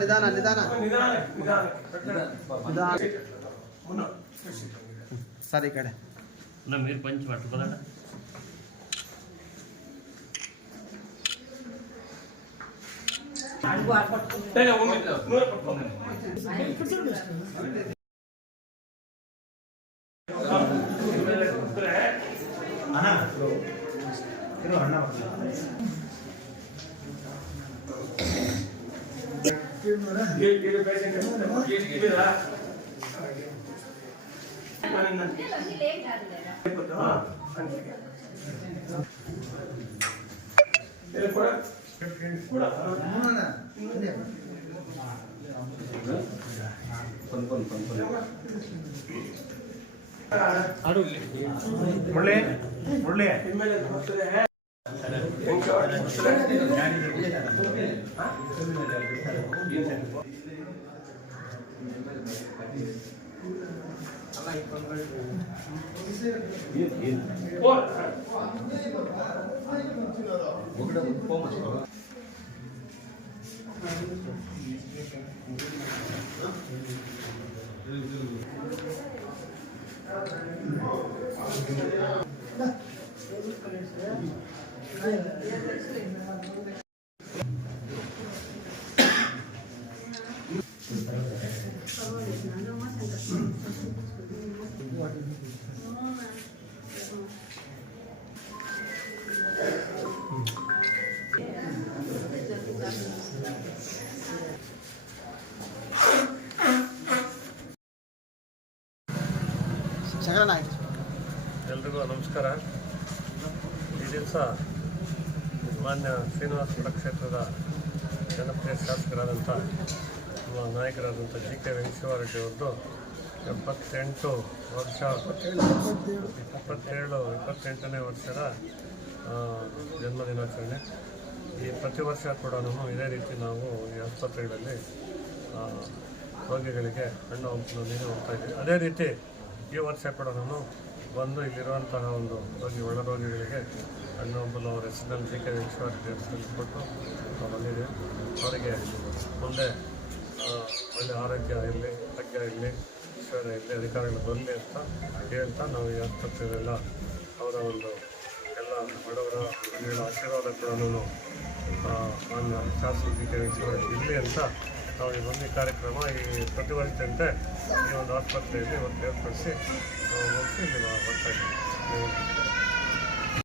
ನಿಧಾನ ನಿಧಾನ ಸರಿ ಕಡೆ మీరు పంచి పట్టుకోదా ಮುರಳಿ ಮುರಳಿ ಎಲ್ರಿಗೂ ನಮಸ್ಕಾರ. ಈ ದಿವಸ ಮಾನ್ಯ ಶ್ರೀನಿವಾಸಪುರ ಕ್ಷೇತ್ರದ ಜನಪ್ರಿಯ ಶಾಸಕರಾದಂಥ ನಾಯಕರಾದಂಥ ಜಿ ಕೆ ವೆಂಕಟೇಶ್ವರರೆಡ್ಡಿ ಅವ್ರದ್ದು 28ನೇ ವರ್ಷದ ಜನ್ಮದಿನಾಚರಣೆ. ಈ ಪ್ರತಿ ವರ್ಷ ಕೂಡ ಇದೇ ರೀತಿ ನಾವು ಈ ಆಸ್ಪತ್ರೆಗಳಲ್ಲಿ ರೋಗಿಗಳಿಗೆ ಹಣ್ಣು ಹಂಪಲು ನೀರು ಹೋಗ್ತಾ ಇದ್ದೀವಿ. ಅದೇ ರೀತಿ ಈ ವರ್ಷ ಕೂಡ ಬಂದು ಇಲ್ಲಿರುವಂತಹ ಒಂದು ಒಳ ರೋಗಿಗಳಿಗೆ ಹಣ್ಣು ಹಂಪಲು ಅವರ ಹೆಸರಿನಲ್ಲಿ ಜಿ ಕೆ ವೆಂಕಟೇಶ್ವರರೆಡ್ಡಿ ಹೆಸರಲ್ಲಿ ಕೊಟ್ಟು ನಾವು ಬಂದಿದ್ದೀವಿ. ಅವರಿಗೆ ಮುಂದೆ ಒಳ್ಳೆ ಆರೋಗ್ಯ ಇರಲಿ, ಭಾಗ್ಯ ಇರಲಿ, ಈಶ್ವರ ಇರಲಿ, ಅಧಿಕಾರಿಗಳು ಬರಲಿ ಅಂತ ಹೇಳ್ತಾ ನಾವು ಈ ಆಸ್ಪತ್ರೆಯಲ್ಲೆಲ್ಲ ಅವರ ಒಂದು ಎಲ್ಲ ಬಡವರ ಆಶೀರ್ವಾದ ಕೂಡ ಮಾನ್ಯ ಶಾಸಕ ಜಿ ಕೆ ವೆಂಕಟೇಶ್ವರರೆಡ್ಡಿ ಇರಲಿ ಅಂತ ನಾವು ಈ ಒಂದು ಕಾರ್ಯಕ್ರಮ ಈ ಪ್ರತಿ ವರ್ಷದಂತೆ ಈ ಒಂದು ಆಸ್ಪತ್ರೆಯಲ್ಲಿ ಒಂದು ಏರ್ಪಡಿಸಿ ನಾವು ಹೋಗಿ ಇಲ್ಲಿ ಬರ್ತಾ ಇದ್ದೀವಿ.